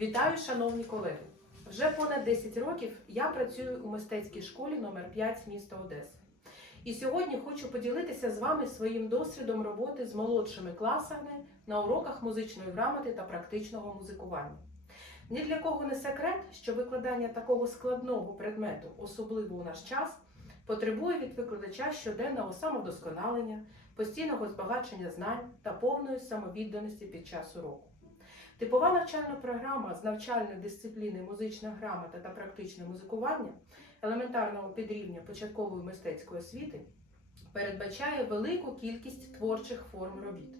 Вітаю, шановні колеги! Вже понад 10 років я працюю у мистецькій школі номер 5 міста Одеси. І сьогодні хочу поділитися з вами своїм досвідом роботи з молодшими класами на уроках музичної грамоти та практичного музикування. Ні для кого не секрет, що викладання такого складного предмету, особливо у наш час, потребує від викладача щоденного самовдосконалення, постійного збагачення знань та повної самовідданості під час уроку. Типова навчальна програма з навчальної дисципліни музична грамота та практичне музикування елементарного підрівня початкової мистецької освіти передбачає велику кількість творчих форм робіт.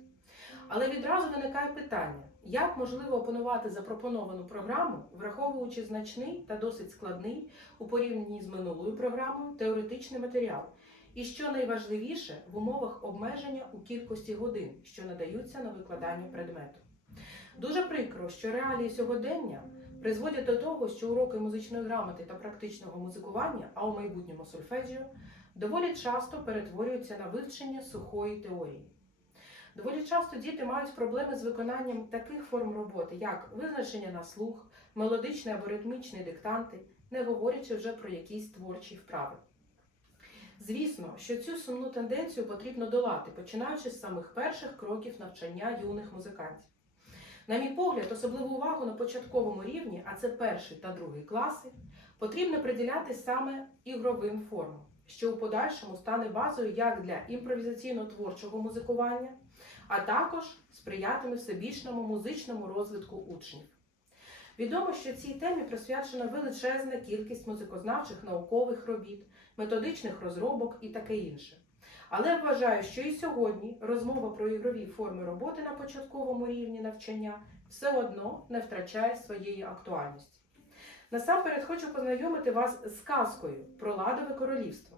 Але відразу виникає питання, як можливо опанувати запропоновану програму, враховуючи значний та досить складний у порівнянні з минулою програмою теоретичний матеріал, і що найважливіше в умовах обмеження у кількості годин, що надаються на викладання предмету. Дуже прикро, що реалії сьогодення призводять до того, що уроки музичної грамоти та практичного музикування, а у майбутньому сольфеджіо, доволі часто перетворюються на вивчення сухої теорії. Доволі часто діти мають проблеми з виконанням таких форм роботи, як визначення на слух, мелодичні або ритмічні диктанти, не говорячи вже про якісь творчі вправи. Звісно, що цю сумну тенденцію потрібно долати, починаючи з самих перших кроків навчання юних музикантів. На мій погляд, особливу увагу на початковому рівні, а це перший та другий класи, потрібно приділяти саме ігровим формам, що у подальшому стане базою як для імпровізаційно-творчого музикування, а також сприятиме всебічному музичному розвитку учнів. Відомо, що цій темі присвячена величезна кількість музикознавчих наукових робіт, методичних розробок і таке інше. Але вважаю, що і сьогодні розмова про ігрові форми роботи на початковому рівні навчання все одно не втрачає своєї актуальності. Насамперед хочу познайомити вас з казкою про ладове королівство,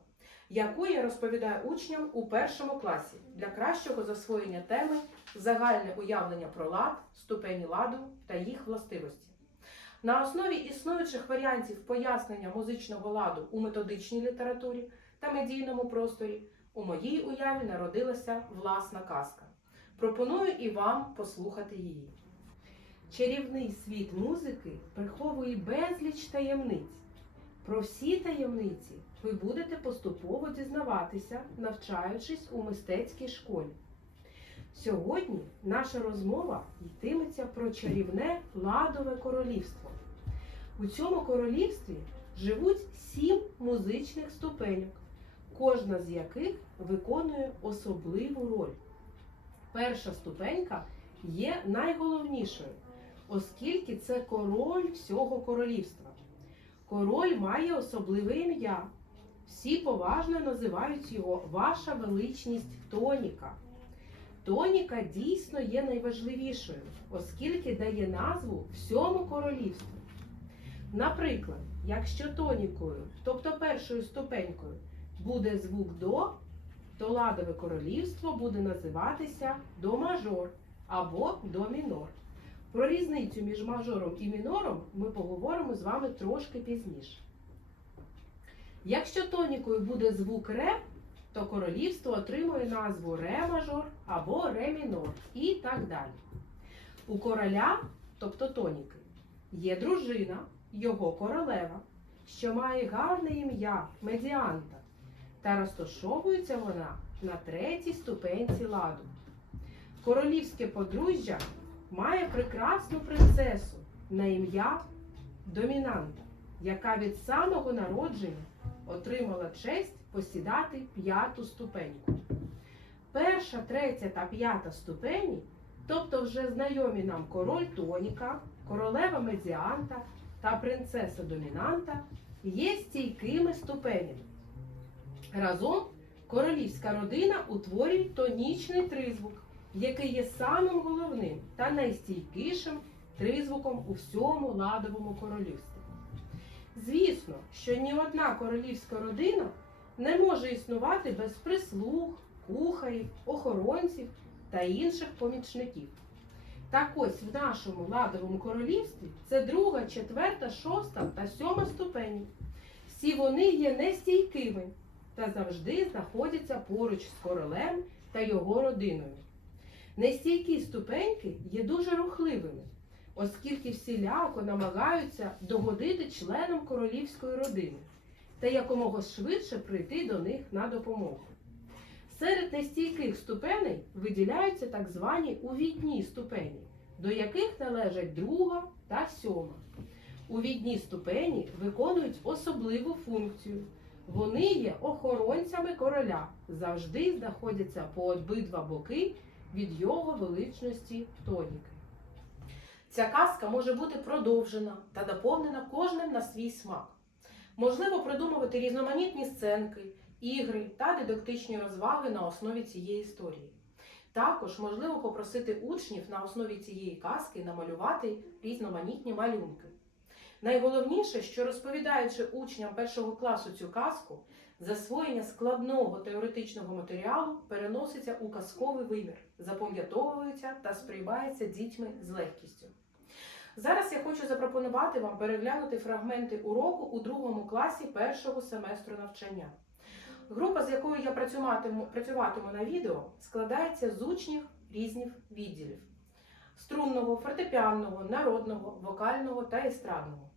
яку я розповідаю учням у першому класі для кращого засвоєння теми загальне уявлення про лад, ступені ладу та їх властивості. На основі існуючих варіантів пояснення музичного ладу у методичній літературі та медійному просторі у моїй уяві народилася власна казка. Пропоную і вам послухати її. Чарівний світ музики приховує безліч таємниць. Про всі таємниці ви будете поступово дізнаватися, навчаючись у мистецькій школі. Сьогодні наша розмова йтиметься про чарівне ладове королівство. У цьому королівстві живуть сім музичних ступеньок, кожна з яких виконує особливу роль. Перша ступенька є найголовнішою, оскільки це король всього королівства. Король має особливе ім'я. Всі поважно називають його Ваша величність Тоніка. Тоніка дійсно є найважливішою, оскільки дає назву всьому королівству. Наприклад, якщо тонікою, тобто першою ступенькою, буде звук до, то ладове королівство буде називатися до мажор або до мінор. Про різницю між мажором і мінором ми поговоримо з вами трошки пізніше. Якщо тонікою буде звук ре, то королівство отримує назву ре мажор або ре мінор і так далі. У короля, тобто тоніки, є дружина, його королева, що має гарне ім'я медіанта, та розташовується вона на третій ступенці ладу. Королівське подружжя має прекрасну принцесу на ім'я Домінанта, яка від самого народження отримала честь посідати п'яту ступеньку. Перша, третя та п'ята ступені, тобто вже знайомі нам король Тоніка, королева Медіанта та принцеса Домінанта, є стійкими ступенями. Разом королівська родина утворює тонічний тризвук, який є самим головним та найстійкішим тризвуком у всьому ладовому королівстві. Звісно, що ні одна королівська родина не може існувати без прислуг, кухарів, охоронців та інших помічників. Так ось в нашому ладовому королівстві це друга, четверта, шоста та сьома ступені. Всі вони є нестійкими та завжди знаходяться поруч з королем та його родиною. Нестійкі ступеньки є дуже рухливими, оскільки всіляко намагаються догодити членам королівської родини та якомога швидше прийти до них на допомогу. Серед нестійких ступеней виділяються так звані увідні ступені, до яких належать друга та сьома. Увідні ступені виконують особливу функцію. Вони є охоронцями короля, завжди знаходяться по обидва боки від його величності тоніки. Ця казка може бути продовжена та доповнена кожним на свій смак. Можливо придумувати різноманітні сценки, ігри та дидактичні розваги на основі цієї історії. Також можливо попросити учнів на основі цієї казки намалювати різноманітні малюнки. Найголовніше, що розповідаючи учням першого класу цю казку, засвоєння складного теоретичного матеріалу переноситься у казковий вимір, запам'ятовується та сприймається дітьми з легкістю. Зараз я хочу запропонувати вам переглянути фрагменти уроку у другому класі першого семестру навчання. Група, з якою я працюватиму, працюватиму на відео, складається з учнів різних відділів: струнного, фортепіанного, народного, вокального та естрадного.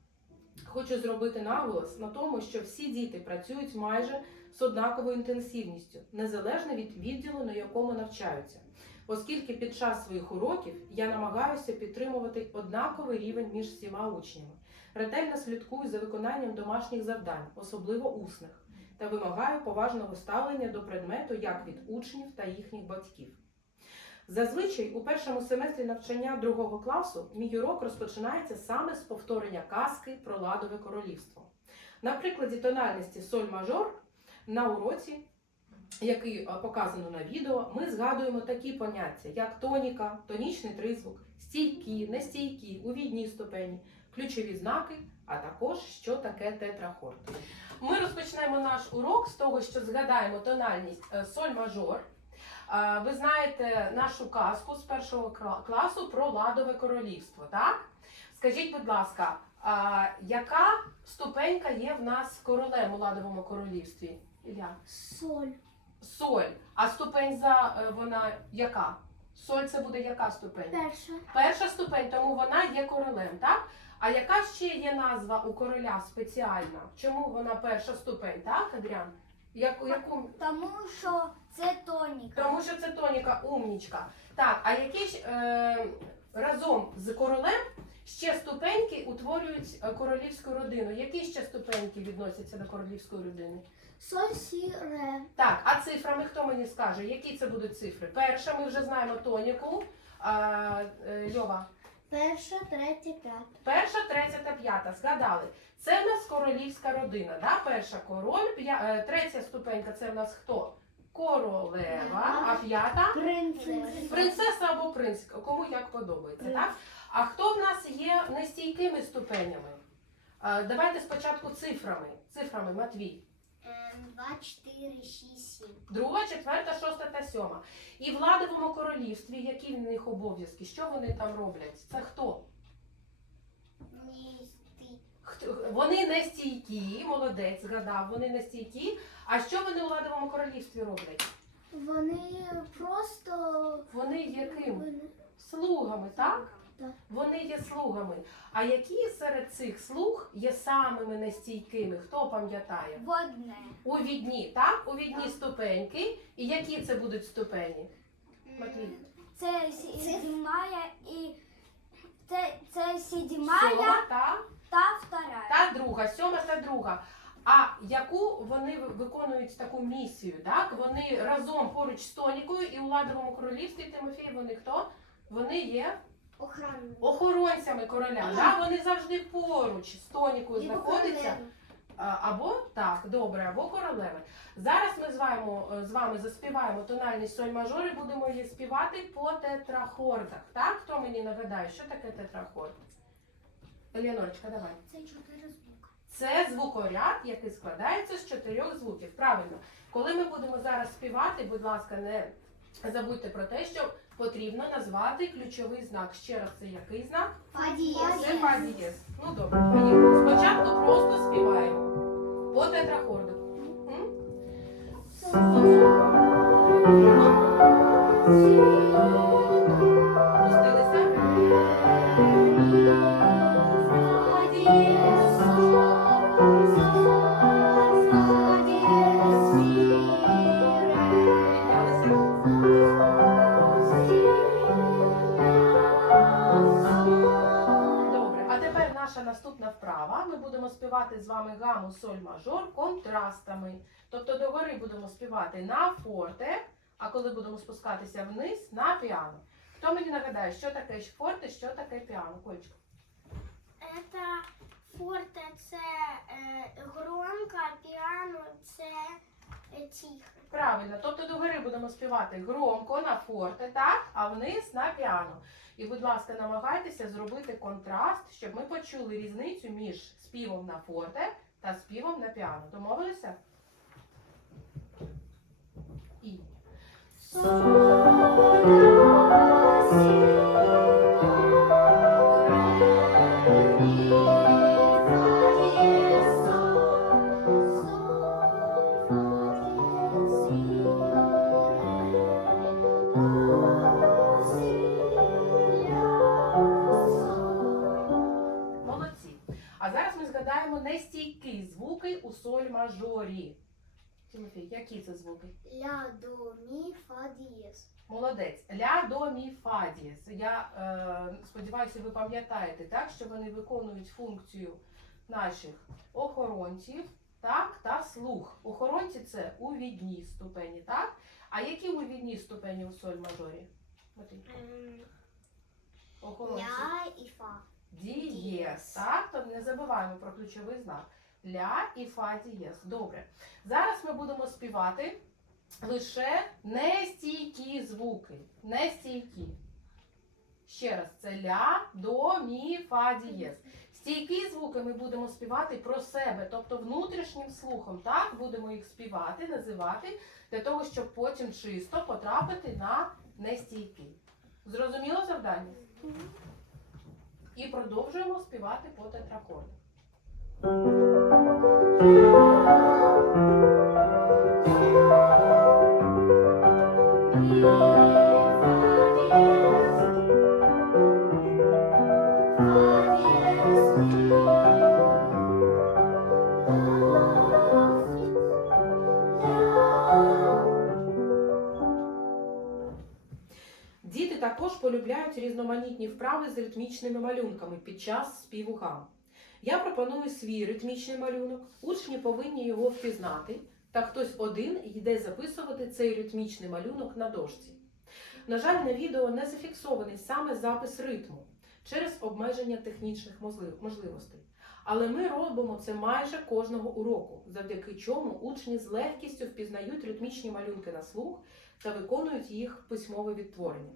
Хочу зробити наголос на тому, що всі діти працюють майже з однаковою інтенсивністю, незалежно від відділу, на якому навчаються, оскільки під час своїх уроків я намагаюся підтримувати однаковий рівень між всіма учнями, ретельно слідкую за виконанням домашніх завдань, особливо усних, та вимагаю поважного ставлення до предмету як від учнів та їхніх батьків. Зазвичай у першому семестрі навчання другого класу мій урок розпочинається саме з повторення казки про ладове королівство. На прикладі тональності соль мажор на уроці, який е, показано на відео, ми згадуємо такі поняття, як тоніка, тонічний тризвук, стійкі, нестійкі, увідні ступені, ключові знаки, а також що таке тетрахорд. Ми розпочнемо наш урок з того, що згадаємо тональність е, соль мажор. А, Ви знаєте нашу казку з першого класу про ладове королівство, так? Скажіть, будь ласка, а, яка ступенька є в нас королем у ладовому королівстві? Ілля? Соль. Соль. А ступень за е, вона яка? Соль це буде яка ступень? Перша. Перша ступень, тому вона є королем, так? А яка ще є назва у короля спеціальна? Чому вона перша ступень, так, Адріан? Яку, яку Тому що це тоніка. Тому що це тоніка умнічка. Так, а які ж е, разом з королем ще ступеньки утворюють е, королівську родину? Які ще ступеньки відносяться до королівської родини? Соль, сі. Так, а цифрами хто мені скаже? Які це будуть цифри? Перша, ми вже знаємо тоніку. А, е, Льова. Перша, третя, п'ята. Перша, третя та п'ята. Згадали. Це в нас королівська родина. Да? Перша король, п'я... е, третя ступенька це в нас хто? Королева, а п'ята Принцеса. принцеса або принц, кому як подобається. Принц. Так? А хто в нас є нестійкими ступенями? Е, Давайте спочатку цифрами. Цифрами, Матвій. Два, чотири, шість, сім. Друга, четверта, шоста та сьома. І в ладовому королівстві, які в них обов'язки? Що вони там роблять? Це хто? Вони не стійкі, молодець, згадав, вони не стійкі. А що вони у ладовому королівстві роблять? Вони просто. Вони є ким? Слугами, так? Вони є слугами. А які серед цих слуг є самими нестійкими? Хто пам'ятає? Водне. У відні, так? У відні ступеньки. І які це будуть ступені? Матвій. Це сідімая і. Це, це сідімая Сьома та, та вторая. та друга, сьома та друга. А яку вони виконують таку місію? Так? Вони разом поруч з Тонікою і у Ладовому королівстві Тимофій, вони хто? Вони є Охранна. охоронцями короля. Да? Вони завжди поруч з Тонікою знаходяться. Або так, добре, або королеви. Зараз ми з вами, е, з вами заспіваємо тональність соль мажор і будемо її співати по тетрахордах. Так? Хто мені нагадає, що таке тетрахорд? Еліонорочка, давай. Це чотири звуки. Це звукоряд, який складається з чотирьох звуків. Правильно. Коли ми будемо зараз співати, будь ласка, не забудьте про те, що потрібно назвати ключовий знак. Ще раз, це який знак? Це фа дієз. Ну добре, поїхали. Спочатку просто співаємо. По тетрахорду. М? Співати з вами гаму соль мажор контрастами. Тобто догори будемо співати на форте, а коли будемо спускатися вниз на піано. Хто мені нагадає, що таке форте, що таке піано? Кольчик. Це форте це громко, піано це тихо. Правильно, тобто догори будемо співати громко на форте, так, а вниз на піано. І, будь ласка, намагайтеся зробити контраст, щоб ми почули різницю між співом на форте та співом на піано. Домовилися? І. у соль мажорі. Тимофій, які це звуки? Ля, до, мі, фа, дієс. Молодець. Ля, до, мі, фа дієс. Я е, сподіваюся, ви пам'ятаєте, так, що вони виконують функцію наших охоронців, так, та слух. Охоронці це у відній ступені, так? А які у відній ступені у соль мажорі? Матвій? Охоронці. Ля і фа. Дієс. Так, то не забуваємо про ключовий знак. Ля і фа дієс. Добре. Зараз ми будемо співати лише нестійкі звуки. Нестійкі. Ще раз, це ля, до, мі, фа дієс. Стійкі звуки ми будемо співати про себе, тобто внутрішнім слухом. Так, будемо їх співати, називати, для того, щоб потім чисто потрапити на нестійкі. Зрозуміло завдання? І продовжуємо співати по тетракорду. Діти також полюбляють різноманітні вправи з ритмічними малюнками під час співу гам. Я пропоную свій ритмічний малюнок. Учні повинні його впізнати, та хтось один йде записувати цей ритмічний малюнок на дошці. На жаль, на відео не зафіксований саме запис ритму через обмеження технічних можливостей. Але ми робимо це майже кожного уроку, завдяки чому учні з легкістю впізнають ритмічні малюнки на слух та виконують їх письмове відтворення.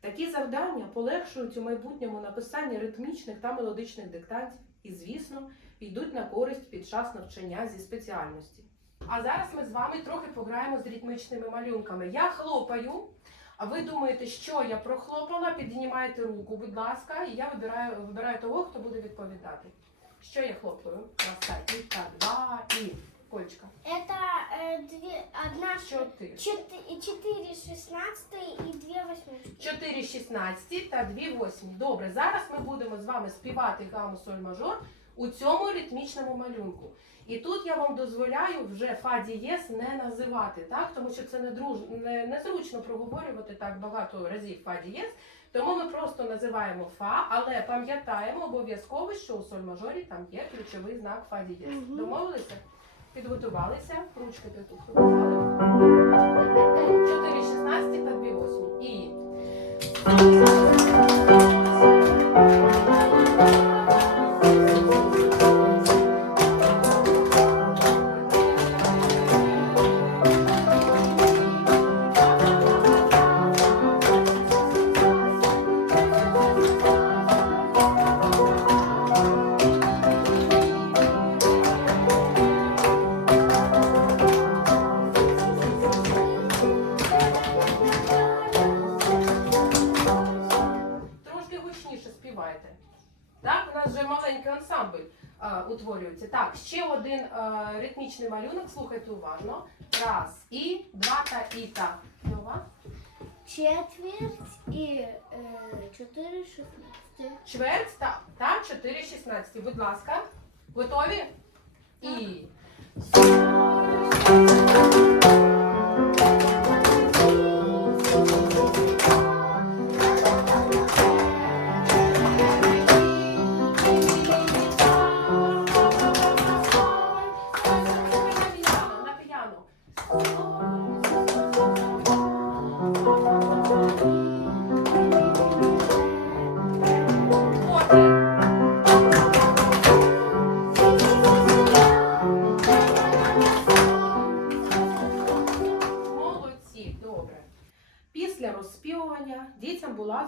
Такі завдання полегшують у майбутньому написання ритмічних та мелодичних диктантів і, звісно, йдуть на користь під час навчання зі спеціальності. А зараз ми з вами трохи пограємо з ритмічними малюнками. Я хлопаю. А ви думаєте, що я прохлопала? Піднімаєте руку, будь ласка, і я вибираю, вибираю того, хто буде відповідати. Що я хлопаю? Раз, так, і так, два, і. Кольчка. Это е, дві, одна Чотири. чотири, чотири шістнадцяти і дві восьмички. 4 16 та 2 8. Добре, зараз ми будемо з вами співати гаму соль мажор у цьому ритмічному малюнку. І тут я вам дозволяю вже фа дієс не називати, так? тому що це не друж... не, незручно проговорювати так багато разів фа дієс. Тому ми просто називаємо фа, але пам'ятаємо обов'язково, що у соль мажорі там є ключовий знак фа дієс. Мгм. Домовилися? Підготувалися, ручки підготували. 4 16 та 2 8. І а, ритмічний малюнок. Слухайте уважно. Раз, і, два та і та. Нова. Четверть і е, чотири шістнадцяти. Чверть та, та 4 16. Будь ласка, готові? І.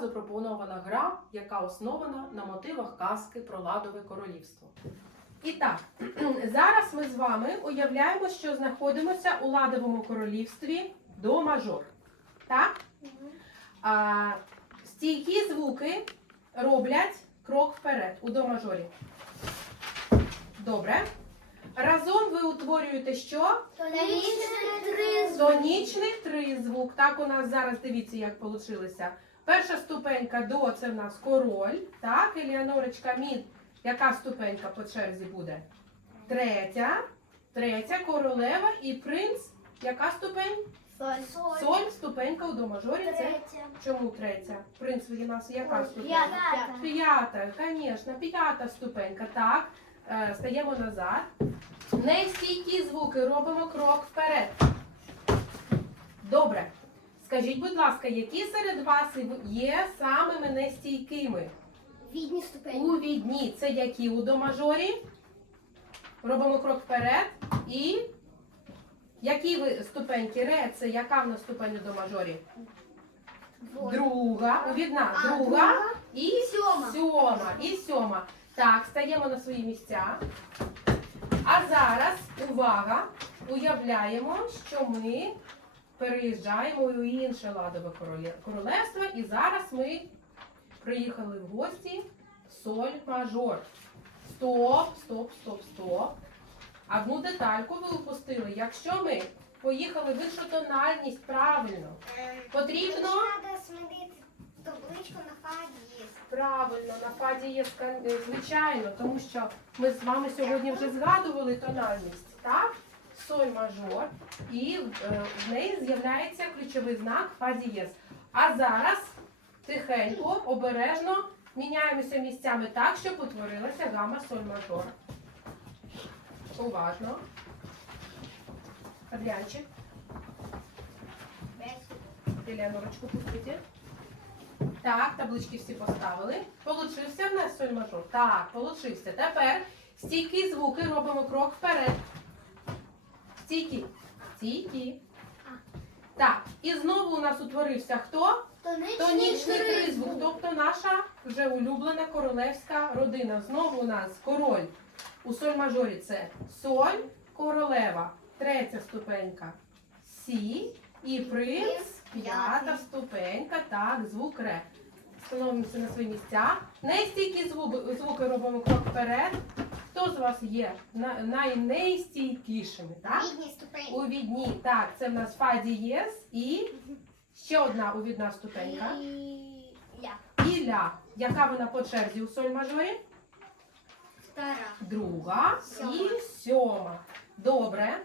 складна гра, яка основана на мотивах казки про ладове королівство. І так, зараз ми з вами уявляємо, що знаходимося у ладовому королівстві до мажор. Так? А, стійкі звуки роблять крок вперед у до мажорі. Добре. Разом ви утворюєте що? Тонічний три Тонічний тризвук. Так у нас зараз дивіться, як вийшло. Перша ступенька до це в нас король. Так, Еліанорочка, мід. Яка ступенька по черзі буде? Третя. Третя королева і принц. Яка ступень? Соль. Соль, ступенька у до мажорі. Це чому третя? Принц у нас яка ступень? П'ята. П'ята, звісно, п'ята ступенька. Так, е, стаємо назад. Нестійкі звуки, робимо крок вперед. Добре. Скажіть, будь ласка, які серед вас є самими нестійкими? Відні ступені. У відні це які у до мажорі? Робимо крок вперед. І які ви ступеньки? Ре, це яка в нас ступень у до мажорі? Друга. У відна. А, Друга. І Сьома. Сьома. І сьома. Так, стаємо на свої місця. А зараз, увага, уявляємо, що ми переїжджаємо у інше ладове королевство. І зараз ми приїхали в гості в соль мажор. Стоп, стоп, стоп, стоп. Одну детальку ви упустили. Якщо ми поїхали в іншу тональність правильно, потрібно. Табличку на фаді. Правильно, на фаді є е, звичайно, тому що ми з вами сьогодні вже згадували тональність, так? Соль мажор, і е, в неї з'являється ключовий знак фа дієз. А зараз тихенько, обережно міняємося місцями так, щоб утворилася гама соль мажор. Уважно. Адріанчик, Елеонорочку пустите. Так, таблички всі поставили. Получився в нас соль мажор? Так, получився. Тепер стійкі звуки робимо крок вперед. Стійкі. Стійкі. Так, і знову у нас утворився хто? Тонічний тризвук, тобто наша вже улюблена королевська родина. Знову у нас король. У соль мажорі це соль, королева, третя ступенька сі і принц, п'ята ступенька, так, звук ре. Становимося на свої місця. Нестійкі звуки, звуки робимо крок вперед. Хто з вас є на- найнестійкішими? Так? Відні ступені. У відні. Так, це в нас фа дієс і ще одна увідна ступенька. І ля. І ля. Яка вона по черзі у соль мажорі? Втора. Друга і сьома. Добре.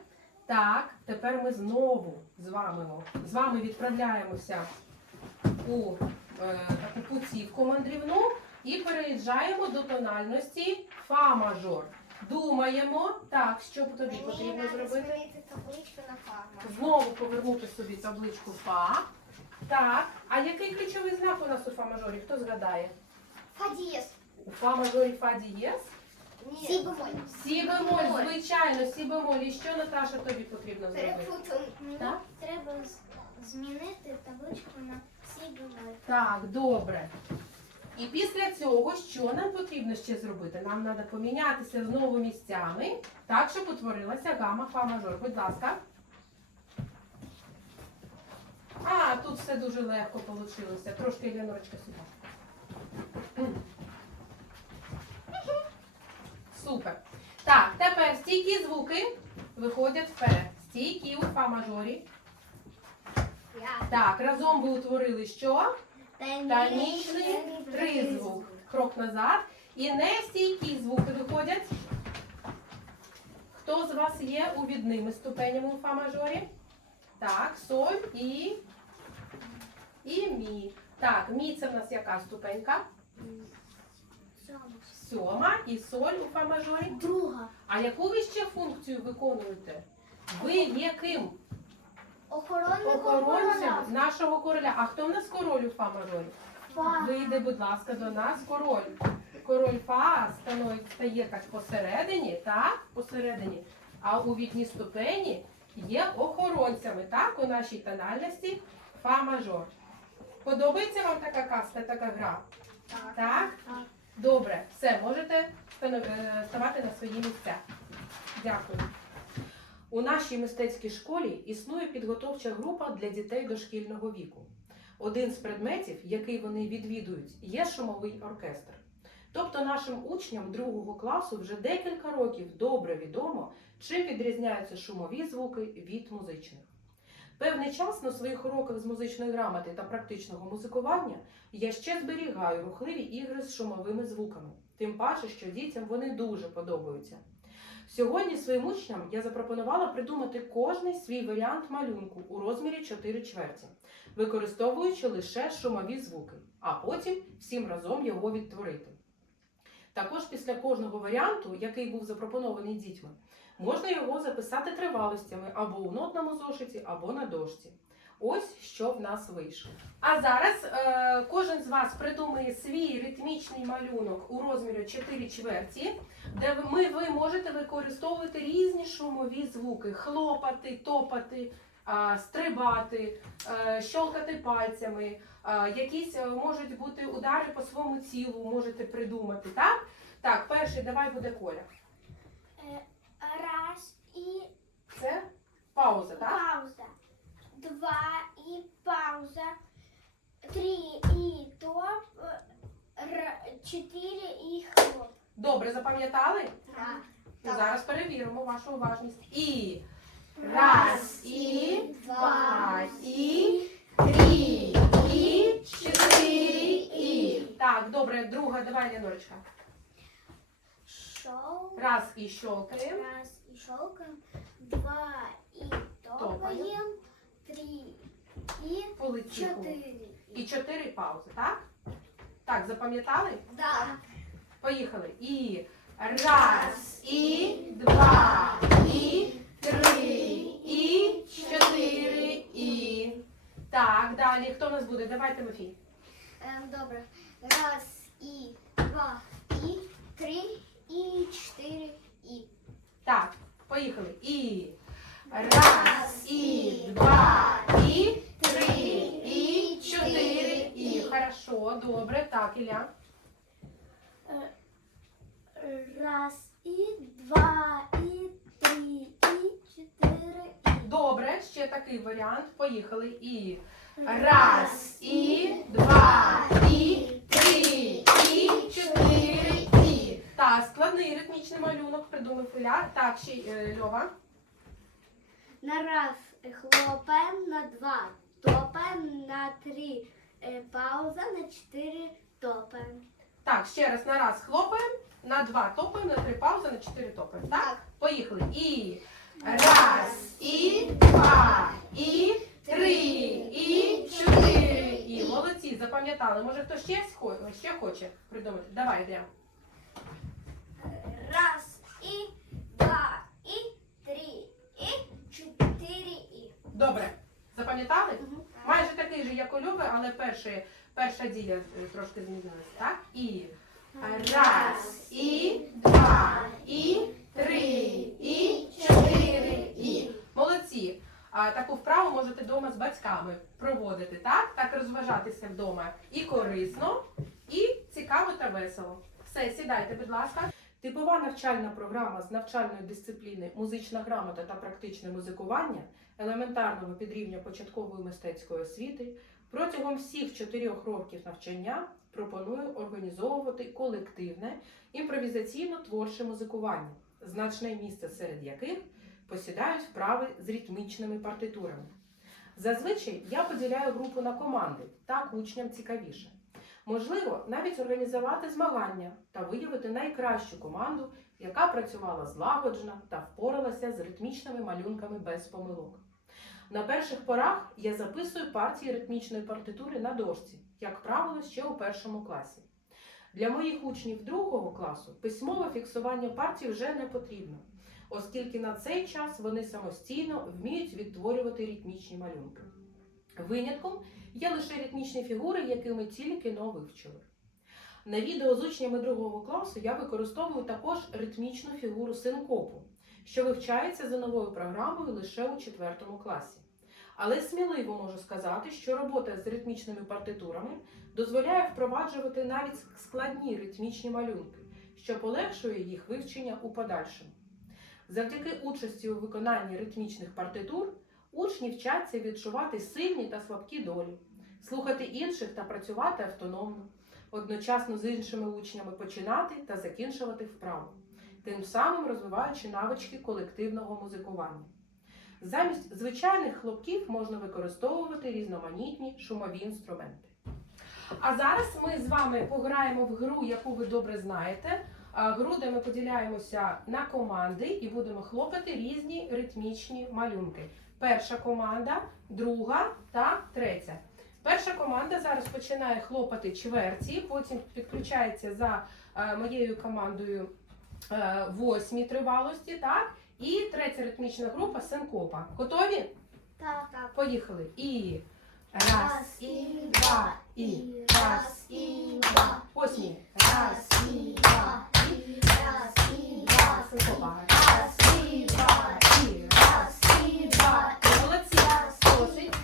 Так, тепер ми знову з вами, з вами відправляємося у е, таку путівку мандрівну і переїжджаємо до тональності фа мажор. Думаємо, так, що тобі Мені потрібно треба зробити? змінити табличку на фарму. Знову повернути собі табличку фа. Так, а який ключовий знак у нас у фа мажорі? Хто згадає? Фадієс. У фа мажорі фа дієс? Ні. Сі бемоль. Сі бемоль, звичайно, сі бемоль. І що, Наташа, тобі потрібно зробити? Перепутав. Так? треба з- змінити табличку на сі бемоль. Так, добре. І після цього що нам потрібно ще зробити? Нам треба помінятися знову місцями, так, щоб утворилася гама фа мажор. Будь ласка. А, тут все дуже легко вийшло. Трошки Єлянорочка сюди. Супер. Так, тепер стійкі звуки виходять вперед. Стійкі у фа мажорі. Так, разом ви утворили що? Тонічний тризвук. Крок назад. І нестійкі звуки виходять. Хто з вас є у відними ступенями у фа мажорі? Так, соль і. І мі. Так, мі це в нас яка ступенька? Сьома і соль у фа мажорі. Друга. А яку ви ще функцію виконуєте? Ви є ким? Охоронник Охоронцем нашого короля. А хто в нас король у фа мажорі? Фа. Вийде, будь ласка, до нас король. Король Фа становить, стає так посередині, так? Посередині. А у відній ступені є охоронцями, так? У нашій тональності Фа мажор. Подобається вам така казка, така гра? Так. Так? Так. Добре, все, можете станов- е, ставати на свої місця. Дякую. У нашій мистецькій школі існує підготовча група для дітей дошкільного віку. Один з предметів, який вони відвідують, є шумовий оркестр. Тобто нашим учням другого класу вже декілька років добре відомо, чим відрізняються шумові звуки від музичних. Певний час на своїх уроках з музичної грамоти та практичного музикування я ще зберігаю рухливі ігри з шумовими звуками, тим паче, що дітям вони дуже подобаються. Сьогодні своїм учням я запропонувала придумати кожний свій варіант малюнку у розмірі 4 чверті, використовуючи лише шумові звуки, а потім всім разом його відтворити. Також після кожного варіанту, який був запропонований дітьми, можна його записати тривалостями або у нотному зошиті, або на дошці. Ось що в нас вийшло. А зараз е, кожен з вас придумає свій ритмічний малюнок у розмірі 4 чверті, де ми, ви можете використовувати різні шумові звуки: хлопати, топати, а, стрибати, е, щелкати пальцями. а, Якісь е, можуть бути удари по своєму тілу, можете придумати, так? Так, перший давай буде Коля. Е, Раз і Це пауза, так? пауза. Два і пауза. Три і топ. е, Чотири і хлоп. Добре, запам'ятали? Так. Ну, зараз перевіримо вашу уважність. І раз, і два, і три, і чотири, і. Так, добре, друга, давай, Янорочка. Шоу. Раз і щелкаємо. Раз і шовкаем. Два і топаєм. Три і чотири. І чотири паузи, так? Так, запам'ятали? Так. Поїхали. І раз, і два, і три, і чотири, і. Так, далі. Хто у нас буде? Давай, Тимофій. Ем, добре. Раз і два і три і чотири і. Так, поїхали. І раз, і два, і три, і чотири, і. Хорошо, добре. Так, Ілля. Раз і два і три і чотири і. Добре, ще такий варіант. Поїхали. І раз, і два, і три, і чотири, і. Так, складний ритмічний малюнок придумав Ілля. Так, ще е, Льова. На раз хлопаем, на два топаем, на три е, пауза, на чотири топаем. Так, ще раз на раз хлопаємо, на два топаємо, на три паузи, на чотири топаємо. Так? Так. Поїхали. І раз, і два, і три, і чотири. І молодці, запам'ятали. Може хто ще, ще хоче придумати? Давай, йдемо. Раз і два і три і чотири і. Добре. Запам'ятали? Майже такий же, як у Люби, але перший, перша дія е, трошки змінилася. Так? І раз, і два, і три, і чотири, і. Молодці. А, таку вправу можете вдома з батьками проводити, так? Так розважатися вдома і корисно, і цікаво та весело. Все, сідайте, будь ласка. Типова навчальна програма з навчальної дисципліни музична грамота та практичне музикування елементарного підрівня початкової мистецької освіти протягом всіх чотирьох років навчання пропоную організовувати колективне імпровізаційно-творче музикування, значне місце серед яких посідають вправи з ритмічними партитурами. Зазвичай я поділяю групу на команди, так учням цікавіше. Можливо, навіть організувати змагання та виявити найкращу команду, яка працювала злагоджено та впоралася з ритмічними малюнками без помилок. На перших порах я записую партії ритмічної партитури на дошці, як правило, ще у першому класі. Для моїх учнів другого класу письмове фіксування партій вже не потрібно, оскільки на цей час вони самостійно вміють відтворювати ритмічні малюнки. Винятком є лише ритмічні фігури, які ми тільки но вивчили. На відео з учнями другого класу я використовую також ритмічну фігуру синкопу, що вивчається за новою програмою лише у четвертому класі. Але сміливо можу сказати, що робота з ритмічними партитурами дозволяє впроваджувати навіть складні ритмічні малюнки, що полегшує їх вивчення у подальшому. Завдяки участі у виконанні ритмічних партитур учні вчаться відчувати сильні та слабкі долі, слухати інших та працювати автономно, одночасно з іншими учнями починати та закінчувати вправу, тим самим розвиваючи навички колективного музикування. Замість звичайних хлопків можна використовувати різноманітні шумові інструменти. А зараз ми з вами пограємо в гру, яку ви добре знаєте. Гру, де ми поділяємося на команди і будемо хлопати різні ритмічні малюнки. Перша команда, друга та третя. Перша команда зараз починає хлопати чверті, потім підключається за е, моєю командою е, восьмі тривалості, так? І третя ритмічна група синкопа. Готові? Так, так. Поїхали. І раз, і два, і раз, і два. Восьмі. Раз, і два, і раз, і два. Синкопа. Раз, і два, і раз, і два. Молодці. Досить.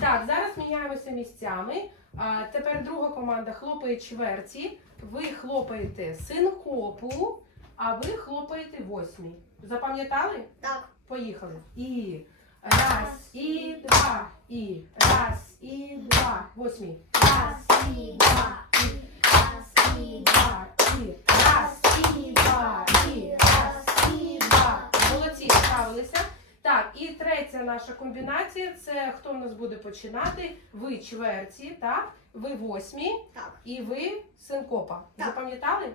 Так, зараз міняємося місцями. А, тепер друга команда хлопає чверті. Ви хлопаєте синкопу, а ви хлопаєте восьмі. Запам'ятали? Так. Поїхали. І раз, і два, і раз, і два. Восьмі. Раз, і два, і Раз, і два, і раз, і два, і раз, і два. Молодці, справилися. Так, і третя наша комбінація це хто в нас буде починати? Ви чверті, так? Ви восьмі Так. і ви синкопа. Так. Запам'ятали?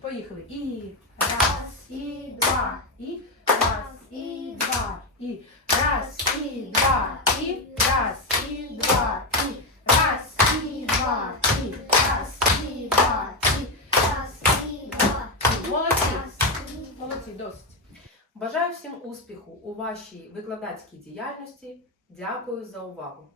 Поїхали. І раз, і два, і раз, і два, і раз, і два, і раз, і два, і раз, і два, і раз, і два, і Раз, і два. молодці. Молодці, досить. Бажаю всім успіху у вашій викладацькій діяльності. Дякую за увагу.